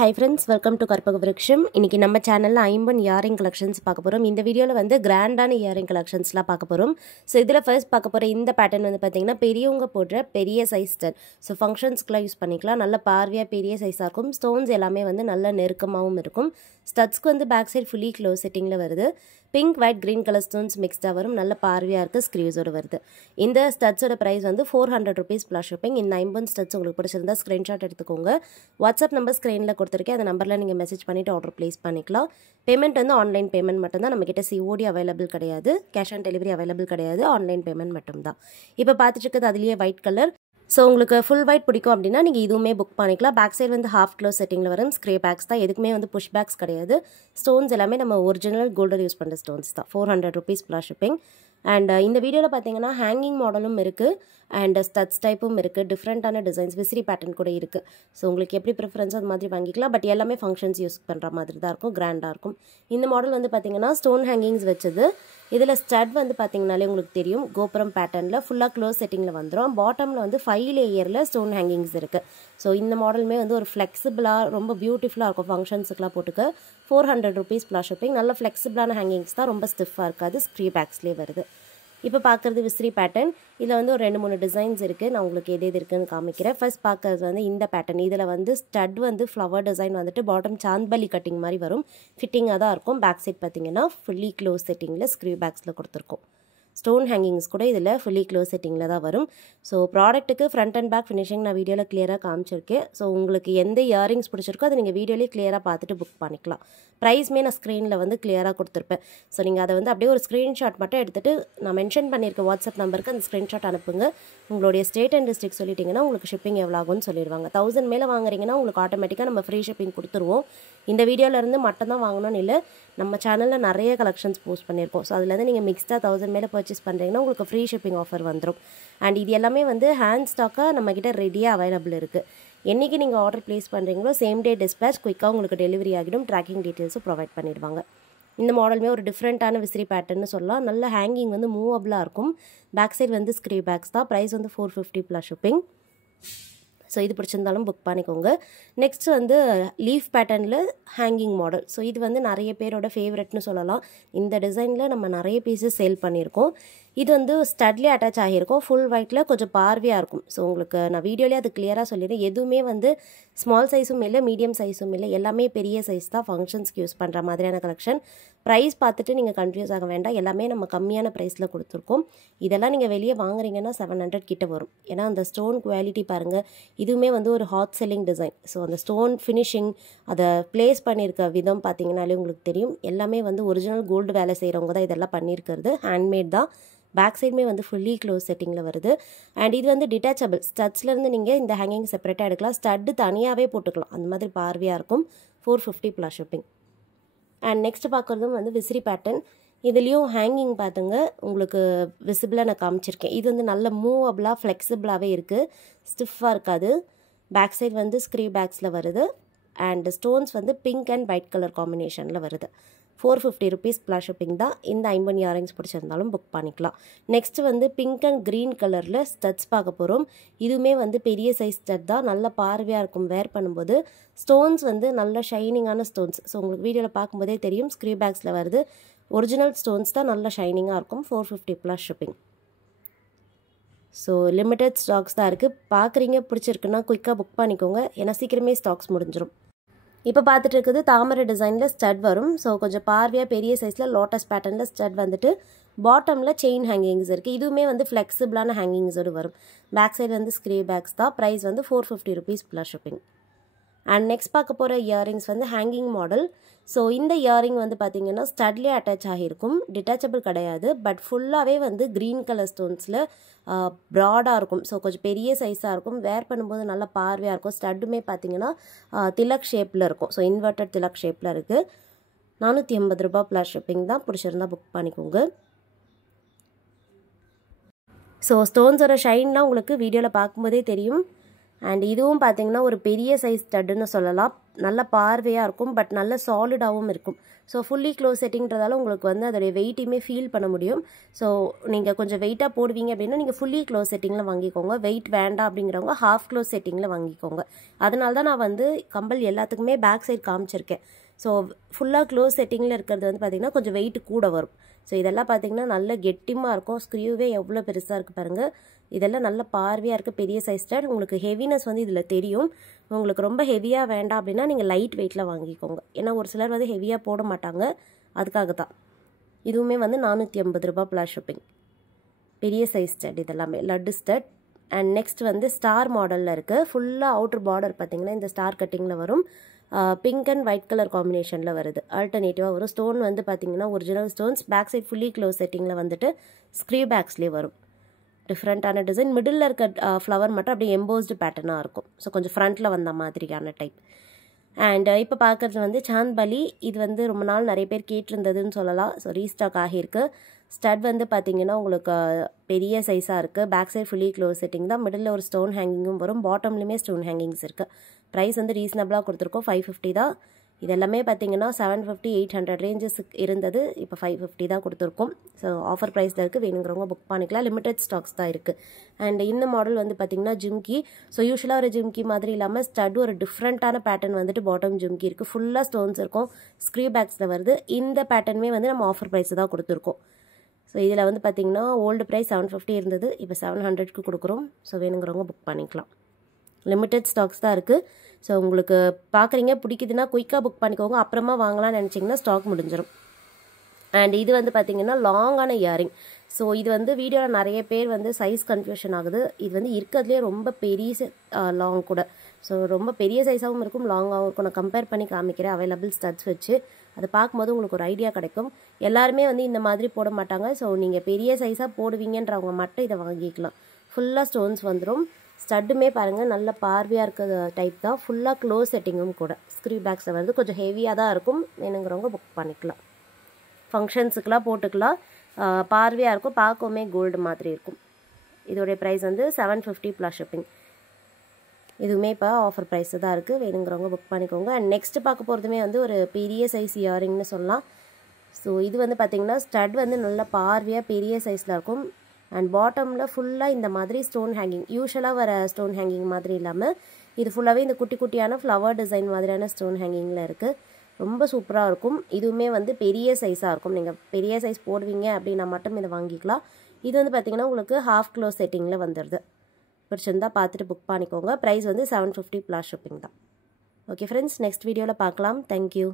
Hi friends, welcome to Karpaga Vriksham. இன்னைக்கு நம்ம சேனல்ல ஐம்பன் இயரிங் கலெக்ஷன்ஸ் பார்க்க போறோம். இந்த வீடியோல வந்து கிராண்டான இயரிங் கலெக்ஷன்ஸ்லாம் பார்க்க போறோம். சோ இதுல ஃபர்ஸ்ட் பார்க்க போற இந்த பேட்டர்ன் வந்து பாத்தீங்கன்னா பெரியவங்க போடுற பெரிய சைஸ் ஸ்டட். சோ ஃபங்க்ஷன்ஸ்க்குலாம் யூஸ் பண்ணிக்கலாம். நல்ல பார்வையா பெரிய சைஸா இருக்கும். ஸ்டோன்ஸ் எல்லாமே வந்து நல்ல நெருக்கமாவும் இருக்கும். ஸ்டட்ஸ்க்கு வந்து பேக் சைடு ஃபுல்லி க்ளோஸ் செட்டிங்ல வருது. Pink white green colour stones மிக்ஸ்டா வரும். நல்ல பார்வையா இருக்கு. ஸ்க்ரீவ்ஸோட வருது. இந்த ஸ்டட்ஸோட பிரைஸ் வந்து 400 rupees plus shipping. இந்த 50 ஸ்டட்ஸ் உங்களுக்கு பிடிச்சிருந்தா ஸ்கிரீன்ஷாட் எடுத்துக்கோங்க. வாட்ஸ்அப் நம்பர் ஸ்க்ரீன்ல கொடுத்துருக்கேன். அந்த நம்பர்ல நீங்க மெசேஜ் பண்ணிட்டு ஆர்டர் பிளேஸ் பண்ணிக்கலாம். பேமெண்ட் வந்து ஆன்லைன் பேமெண்ட் மட்டும் தான். நம்ம கிட்ட COD அவைலபிள் கிடையாது. கேஷ் ஆன் டெலிவரி அவைலபிள் கிடையாது. ஆன்லைன் பேமெண்ட் மட்டும் தான். இப்போ பார்த்துட்டு இருக்கிறது அதுலயே ஒயிட் கலர். ஸோ உங்களுக்கு ஃபுல் ஒயிட் பிடிக்கும் அப்படின்னா நீங்கள் இதுவுமே புக் பண்ணிக்கலாம். பேக் சைடு வந்து ஹாஃப் க்ளோஸ் செட்டிங்கில் வரும். ஸ்க்ரே பேக்ஸ் தான். எதுக்குமே வந்து புஷ் பேக்ஸ் கிடையாது. ஸ்டோன்ஸ் எல்லாமே நம்ம ஒரிஜினல் கோல்டர் யூஸ் பண்ணுற ஸ்டோன்ஸ் தான். 400 rupees plus shipping. அண்ட் இந்த வீடியோவில் பார்த்தீங்கன்னா ஹேங்கிங் மாடலும் இருக்குது அண்ட் ஸ்டட்ஸ் டைப்பும் இருக்குது. டிஃப்ரெண்ட்டான டிசைன்ஸ் விசிறி பேட்டர்ன் கூட இருக்குது. ஸோ உங்களுக்கு எப்படி ப்ரிஃபரன்ஸ் அது மாதிரி வாங்கிக்கலாம். பட் எல்லாமே ஃபங்க்ஷன்ஸ் யூஸ் பண்ணுற மாதிரி தான் இருக்கும். கிராண்டாக இருக்கும். இந்த மாடல் வந்து பார்த்தீங்கன்னா ஸ்டோன் ஹேங்கிங்ஸ் வச்சது. இதில் ஸ்டட் வந்து பார்த்தீங்கனாலே உங்களுக்கு தெரியும் கோபுரம் பேட்டர்னில் ஃபுல்லாக க்ளோஸ் செட்டிங்கில் வந்துடும். பாட்டமில் வந்து 5 லேயரில் ஸ்டோன் ஹேங்கிங்ஸ் இருக்குது. ஸோ இந்த மாடலுமே வந்து ஒரு ஃப்ளெக்சிபிளாக ரொம்ப பியூட்டிஃபுல்லாக இருக்கும். ஃபங்க்ஷன்ஸுக்குலாம் போட்டுக்க 400 rupees plus shipping. நல்ல ஃப்ளெக்சிபிளான ஹேங்கிங்ஸ் தான். ரொம்ப ஸ்டிஃபாக இருக்காது. ஸ்க்ரீ பேக்ஸ்லேயே வருது. இப்போ பார்க்குறது விசிறி பேட்டர்ன். இதில் வந்து ஒரு 2-3 டிசைன்ஸ் இருக்குது. நான் உங்களுக்கு எது இருக்குன்னு காமிக்கிறேன். ஃபர்ஸ்ட் பார்க்குறது வந்து இந்த பேட்டர்ன். இதில் வந்து ஸ்டட் வந்து ஃப்ளவர் டிசைன் வந்துட்டு பாட்டம் சாந்த்பலி கட்டிங் மாதிரி வரும். ஃபிட்டிங்காக தான் இருக்கும். பேக் சைட் பார்த்தீங்கன்னா ஃபுல்லி க்ளோஸ் செட்டிங்கில் ஸ்க்ரீ பேக்ஸில் கொடுத்துருக்கோம். ஸ்டோன் ஹேங்கிங்ஸ் கூட இதில் ஃபுல்லி க்ளோஸ் செட்டிங்கில் தான் வரும். ஸோ ப்ராடக்ட்டுக்கு ஃப்ரண்ட் அண்ட் பேக் ஃபினிஷிங் நான் வீடியோவில் கிளியராக காமிச்சிருக்கேன். ஸோ உங்களுக்கு எந்த இயரிங்ஸ் பிடிச்சிருக்கோ அதை நீங்கள் வீடியோலேயே கிளியராக பார்த்துட்டு புக் பண்ணிக்கலாம். ப்ரைஸ்மே நான் ஸ்க்ரீனில் வந்து கிளியராக கொடுத்துருப்பேன். ஸோ நீங்கள் அதை வந்து அப்படியே ஒரு ஸ்க்ரீன்ஷாட் மட்டும் எடுத்துகிட்டு நான் மென்ஷன் பண்ணியிருக்க வாட்ஸ்அப் நம்பருக்கு அந்த ஸ்க்ரீன்ஷாட் அனுப்புங்க. உங்களுடைய ஸ்டேட் அண்ட் டிஸ்ட்ரிக்ட் சொல்லிட்டிங்கன்னா உங்களுக்கு ஷிப்பிங் எவ்வளோ ஆகும்னு சொல்லிடுவாங்க. 1000 மேலே வாங்குறீங்கன்னா உங்களுக்கு ஆட்டோமேட்டிக்காக நம்ம ஃப்ரீ ஷிப்பிங் கொடுத்துருவோம். இந்த வீடியோலேருந்து மட்டும் தான் வாங்கணும்னு இல்லை, நம்ம சேனலில் நிறைய கலெக்ஷன்ஸ் போஸ்ட் பண்ணியிருக்கோம். ஸோ அதுலேருந்து நீங்கள் மிக்ஸ்டாக 1000 மேலே பர்ச்சேஸ் பண்ணுறீங்கன்னா உங்களுக்கு ஃப்ரீ ஷிப்பிங் ஆஃபர் வந்துடும். அண்ட் இது எல்லாமே வந்து ஹேண்ட் ஸ்டாக்காக நம்மக்கிட்ட ரெடியாக அவைலபிள் இருக்குது. என்றைக்கு நீங்கள் ஆர்டர் ப்ளேஸ் பண்ணுறீங்களோ சேம் டே டிஸ்பேச் குயிக்காக உங்களுக்கு டெலிவரி ஆகிடும். ட்ராக்கிங் டீட்டெயில்ஸும் ப்ரொவைட் பண்ணிடுவாங்க. இந்த மாடலுமே ஒரு டிஃப்ரெண்ட்டான விசிறி பேட்டர்னு சொல்லலாம். நல்ல ஹேங்கிங் வந்து மூவபிளாக இருக்கும். பேக் சைடு வந்து ஸ்க்ரீ பேக்ஸ் தான். ப்ரைஸ் வந்து 450 plus shipping. ஸோ இது பிடிச்சிருந்தாலும் புக் பண்ணிக்கோங்க. நெக்ஸ்ட் வந்து லீஃப் பேட்டர்னில் ஹேங்கிங் மாடல். ஸோ இது வந்து நிறைய பேரோட ஃபேவரெட்னு சொல்லலாம். இந்த டிசைனில் நம்ம நிறைய பீஸஸ் சேல் பண்ணியிருக்கோம். இது வந்து ஸ்டட்லேயே அட்டாச் ஆகியிருக்கும். ஃபுல் ஒயிட்டில் கொஞ்சம் பார்வையாக இருக்கும். ஸோ உங்களுக்கு நான் வீடியோலேயே அது கிளியராக சொல்லிடுறேன். எதுவுமே வந்து ஸ்மால் சைஸும் இல்லை, மீடியம் சைஸும் இல்லை, எல்லாமே பெரிய சைஸ் தான். ஃபங்க்ஷன்ஸ்க்கு யூஸ் பண்ணுற மாதிரியான கலெக்ஷன். ப்ரைஸ் பார்த்துட்டு நீங்கள் கன்ஃபியூஸ் ஆக வேண்டாம். எல்லாமே நம்ம கம்மியான ப்ரைஸில் கொடுத்துருக்கோம். இதெல்லாம் நீங்கள் வெளியே வாங்குறீங்கன்னா 700 கிட்ட வரும். ஏன்னா அந்த ஸ்டோன் குவாலிட்டி பாருங்கள். இதுவுமே வந்து ஒரு ஹாட் செல்லிங் டிசைன். ஸோ அந்த ஸ்டோன் ஃபினிஷிங் அதை ப்ளேஸ் பண்ணியிருக்க விதம் பார்த்தீங்கன்னாலே உங்களுக்கு தெரியும். எல்லாமே வந்து ஒரிஜினல் கோல்டு வேலை செய்கிறவங்க தான் இதெல்லாம் பண்ணியிருக்கிறது. ஹேண்ட்மேட் தான். பேக் சைடுமே வந்து ஃபுல்லி க்ளோஸ் செட்டிங்கில் வருது. அண்ட் இது வந்து டிட்டாச்சபிள். ஸ்டட்ஸ்லேருந்து நீங்கள் இந்த ஹேங்கிங் செப்பரேட்டாக எடுக்கலாம். ஸ்டட்டு தனியாகவே போட்டுக்கலாம். அந்த மாதிரி பார்வையாக இருக்கும். 450 plus shipping. அண்ட் நெக்ஸ்ட் பார்க்குறதும் வந்து விசிறி பேட்டர்ன். இதுலேயும் ஹேங்கிங் பார்த்துங்க உங்களுக்கு விசிபிளாக நான் காமிச்சிருக்கேன். இது வந்து நல்ல மூவபிளாக ஃப்ளெக்சிபிளாகவே இருக்குது. ஸ்டிஃபாக இருக்காது. பேக் சைடு வந்து ஸ்க்ரீ பேக்ஸில் வருது. அண்ட் ஸ்டோன்ஸ் வந்து பிங்க் அண்ட் ஒயிட் கலர் காம்பினேஷனில் வருது. 450 rupees plus shipping தான். இந்த 50 இயரிங்ஸ் பிடிச்சிருந்தாலும் புக் பண்ணிக்கலாம். நெக்ஸ்ட் வந்து பிங்க் அண்ட் க்ரீன் கலரில் ஸ்டட்ஸ் பார்க்க போகிறோம். இதுவுமே வந்து பெரிய சைஸ் ஸ்டட் தான். நல்ல பார்வையாக இருக்கும் வேர் பண்ணும்போது. ஸ்டோன்ஸ் வந்து நல்ல ஷைனிங்கான ஸ்டோன்ஸ். ஸோ உங்களுக்கு வீடியோவில் பார்க்கும்போதே தெரியும். ஸ்க்ரீ பேக்ஸில் வருது. ஒரிஜினல் ஸ்டோன்ஸ் தான். நல்ல ஷைனிங்காக இருக்கும். 450 plus shipping. So limited stocks தான் இருக்குது. பார்க்குறீங்க பிடிச்சிருக்குன்னா குயிக்காக புக் பண்ணிக்கோங்க. ஏன்னா சீக்கிரமே ஸ்டாக்ஸ் முடிஞ்சிடும். இப்போ பார்த்துட்டு இருக்குது தாமரை டிசைனில் ஸ்டட் வரும். ஸோ கொஞ்சம் பார்வையாக பெரிய சைஸில் லோட்டஸ் பேட்டர்னில் ஸ்டட் வந்துட்டு பாட்டமில் செயின் ஹேங்கிங்ஸ் இருக்குது. இதுவுமே வந்து ஃப்ளெக்சிபிளான ஹேங்கிங்ஸோடு வரும். பேக் சைடு வந்து ஸ்க்ரீ பேக்ஸ் தான். ப்ரைஸ் வந்து 450 rupees plus shipping. And next பார்க்க போகிற இயரிங்ஸ் வந்து ஹேங்கிங் மாடல். ஸோ இந்த இயரிங் வந்து பார்த்தீங்கன்னா ஸ்டட்லேயே அட்டாச் ஆகியிருக்கும். டிட்டாச்சபிள் கிடையாது. பட் ஃபுல்லாகவே வந்து க்ரீன் கலர் ஸ்டோன்ஸில் ப்ராடாக இருக்கும். ஸோ கொஞ்சம் பெரிய சைஸாக இருக்கும். வேர் பண்ணும்போது நல்லா பார்வையாக இருக்கும். ஸ்டட்டுமே பார்த்தீங்கன்னா திலக் ஷேப்பில் இருக்கும். ஸோ இன்வெர்டட் திலக் ஷேப்பில் இருக்குது. 450 rupees plus shipping தான். பிடிச்சிருந்தா புக் பண்ணிக்கோங்க. ஸோ ஸ்டோன்ஸோட ஷைன்லாம் உங்களுக்கு வீடியோவில் பார்க்கும்போதே தெரியும். அண்ட் இதுவும் பார்த்தீங்கன்னா ஒரு பெரிய சைஸ் ஸ்டட்டுன்னு சொல்லலாம். நல்ல பார்வையாக இருக்கும், பட் நல்ல சாலிடாகவும் இருக்கும். ஸோ ஃபுல்லி க்ளோஸ் செட்டிங்கிறதால உங்களுக்கு வந்து அதோடைய வெயிட்டையுமே ஃபீல் பண்ண முடியும். ஸோ நீங்கள் கொஞ்சம் வெயிட்டாக போடுவீங்க அப்படின்னா நீங்கள் ஃபுல்லி க்ளோஸ் செட்டிங்கில் வாங்கிக்கோங்க. வெயிட் வேண்டாம் அப்படிங்கிறவங்க ஹாஃப் க்ளோஸ் செட்டிங்கில் வாங்கிக்கோங்க. அதனால தான் நான் வந்து கம்பல் எல்லாத்துக்குமே பேக் சைட் காமிச்சிருக்கேன். ஸோ ஃபுல்லாக க்ளோஸ் செட்டிங்கில் இருக்கிறது வந்து பார்த்திங்கன்னா கொஞ்சம் வெயிட் கூட வரும். ஸோ இதெல்லாம் பார்த்திங்கன்னா நல்ல கெட்டிமாக இருக்கும். ஸ்க்ரூவே எவ்வளோ பெருசாக இருக்குது பாருங்கள். இதெல்லாம் நல்ல பார்வையாக இருக்குது. பெரிய சைஸ் ஸ்டட். உங்களுக்கு ஹெவினஸ் வந்து இதில் தெரியும். உங்களுக்கு ரொம்ப ஹெவியாக வேண்டாம் அப்படின்னா நீங்கள் லைட் வெயிட்டில் வாங்கிக்கோங்க. ஏன்னா ஒரு சிலர் வந்து ஹெவியாக போட மாட்டாங்க, அதுக்காக தான். இதுவுமே வந்து 450 ரூபா ப்ளஸ் ஷிப்பிங். பெரிய சைஸ் ஸ்டட் இதெல்லாமே லட்டு ஸ்டட். அண்ட் நெக்ஸ்ட் வந்து ஸ்டார் மாடலில் இருக்குது. ஃபுல்லாக அவுட்ரு பார்டர் பார்த்திங்கன்னா இந்த ஸ்டார் கட்டிங்கில் வரும். பிங்க் அண்ட் ஒயிட் கலர் காம்பினேஷனில் வருது. ஆல்டர்னேட்டிவாக வரும். ஸ்டோன் வந்து பார்த்திங்கன்னா original stones. Back side fully close செட்டிங்கில் வந்துட்டு ஸ்க்ரீவ் பேக்ஸ்லேயே வரும். டிஃப்ரெண்ட்டான டிசைன். மிடில் இருக்க ஃப்ளவர் மட்டும் அப்படியே எம்போஸ்டு பேட்டர்னாக இருக்கும். ஸோ கொஞ்சம் ஃப்ரண்ட்டில் வந்த மாதிரியான டைப். அண்ட் இப்போ பார்க்குறது வந்து சாந்த்பலி. இது வந்து ரொம்ப நாள் நிறைய பேர் கேட்டிருந்ததுன்னு சொல்லலாம். ஸோ ரீஸ்டாக் ஆகியிருக்கு. ஸ்டட் வந்து பார்த்திங்கன்னா உங்களுக்கு பெரிய சைஸாக இருக்குது. Back side fully close setting தான். மிடில் ஒரு ஸ்டோன் ஹேங்கிங்கும் வரும். பாட்டம்லேயுமே ஸ்டோன் ஹேங்கிங்ஸ் இருக்குது. ப்ரைஸ் வந்து ரீசனபிளாக கொடுத்துருக்கோம். 550 தான். இதெல்லாமே பார்த்திங்கன்னா 750 800 ரேஞ்சஸ் இருந்தது. இப்போ 550 தான் கொடுத்துருக்கோம். ஸோ ஆஃபர் ப்ரைஸில் இருக்குது. வேணுங்கிறவங்க புக் பண்ணிக்கலாம். லிமிடெட் ஸ்டாக்ஸ் தான் இருக்குது. அண்ட் இந்த மாடல் வந்து பார்த்திங்கன்னா ஜிம்கி. ஸோ யூஸ்வலாக ஒரு ஜிம்கி மாதிரி இல்லாமல் ஸ்டட் ஒரு டிஃப்ரெண்ட்டான பேட்டர்ன் வந்துட்டு பாட்டம் ஜிம்கி இருக்குது. ஃபுல்லாக ஸ்டோன்ஸ் இருக்கும். ஸ்க்ரீவ் பேக்ஸில் வருது. இந்த பேட்டர்னுமே வந்து நம்ம ஆஃபர் ப்ரைஸ் தான் கொடுத்துருக்கோம். ஸோ இதில் வந்து பார்த்திங்கன்னா ஓல்டு ப்ரைஸ் 750 இருந்தது. இப்போ 700க்கு கொடுக்குறோம். ஸோ வேணுங்கிறவங்க புக் பண்ணிக்கலாம். லிமிட்டட் ஸ்டாக்ஸ் தான் இருக்குது. ஸோ உங்களுக்கு பார்க்குறீங்க பிடிக்குதுன்னா குயிக்காக புக் பண்ணிக்கோங்க. அப்புறமா வாங்கலாம்னு நினச்சிங்கன்னா ஸ்டாக் முடிஞ்சிடும். அண்ட் இது வந்து பார்த்திங்கன்னா லாங்கான இயரிங். ஸோ இது வந்து வீடியோவில் நிறைய பேர் வந்து சைஸ் கன்ஃபியூஷன் ஆகுது. இது வந்து இருக்கிறதுலே ரொம்ப பெரிய லாங் கூட. ஸோ ரொம்ப பெரிய சைஸாகவும் இருக்கும், லாங்காகவும் இருக்கும். நான் கம்பேர் பண்ணி காமிக்கிறேன் அவைலபிள் ஸ்டட்ஸ் வச்சு. அது பார்க்கும்போது உங்களுக்கு ஒரு ஐடியா கிடைக்கும். எல்லாருமே வந்து இந்த மாதிரி போட மாட்டாங்க. ஸோ நீங்கள் பெரிய சைஸாக போடுவீங்கன்றவங்க மட்டும் இதை வாங்கிக்கலாம். ஃபுல்லாக ஸ்டோன்ஸ் வந்துடும். ஸ்டட்டுமே பாருங்கள் நல்ல பார்வையாக இருக்கிற டைப் தான். ஃபுல்லாக க்ளோஸ் செட்டிங்கும் கூட. ஸ்க்ரீவ் பேக்ஸில் வருது. கொஞ்சம் ஹெவியாக தான் இருக்கும். வேணுங்கிறவங்க புக் பண்ணிக்கலாம். ஃபங்க்ஷன்ஸுக்கெலாம் போட்டுக்கலாம். பார்வையாக இருக்கும். பார்க்கவுமே கோல்டு மாதிரி இருக்கும். இதோடைய ப்ரைஸ் வந்து 750 ப்ளஸ் ஷிப்பிங். இதுவுமே இப்போ ஆஃபர் ப்ரைஸு தான் இருக்குது. வேணுங்கிறவங்க புக் பண்ணிக்கோங்க. அண்ட் நெக்ஸ்ட்டு பார்க்க போகிறதுமே வந்து ஒரு பெரிய சைஸ் இயரிங்னு சொல்லலாம். ஸோ இது வந்து பார்த்திங்கன்னா ஸ்டட் வந்து நல்ல பார்வையாக பெரிய சைஸில் இருக்கும். அண்ட் பாட்டமில் ஃபுல்லாக இந்த மாதிரி ஸ்டோன் ஹேங்கிங். யூஸ்வலாக வர ஸ்டோன் ஹேங்கிங் மாதிரி இல்லாமல் இது ஃபுல்லாகவே இந்த குட்டி குட்டியான ஃப்ளவர் டிசைன் மாதிரியான ஸ்டோன் ஹேங்கிங்கில் இருக்குது. ரொம்ப சூப்பராக இருக்கும். இதுவுமே வந்து பெரிய சைஸாக இருக்கும். நீங்கள் பெரிய சைஸ் போடுவீங்க அப்படின்னா மட்டும் இதை வாங்கிக்கலாம். இது வந்து பார்த்திங்கன்னா உங்களுக்கு ஹாஃப் க்ளோஸ் செட்டிங்கில் வந்துடுது. பிடிச்சிருந்தா பார்த்துட்டு புக் பண்ணிக்கோங்க. ப்ரைஸ் வந்து 750 ப்ளஸ் ஷிப்பிங் தான். ஓகே ஃப்ரெண்ட்ஸ், நெக்ஸ்ட் வீடியோவில் பார்க்கலாம். தேங்க்யூ.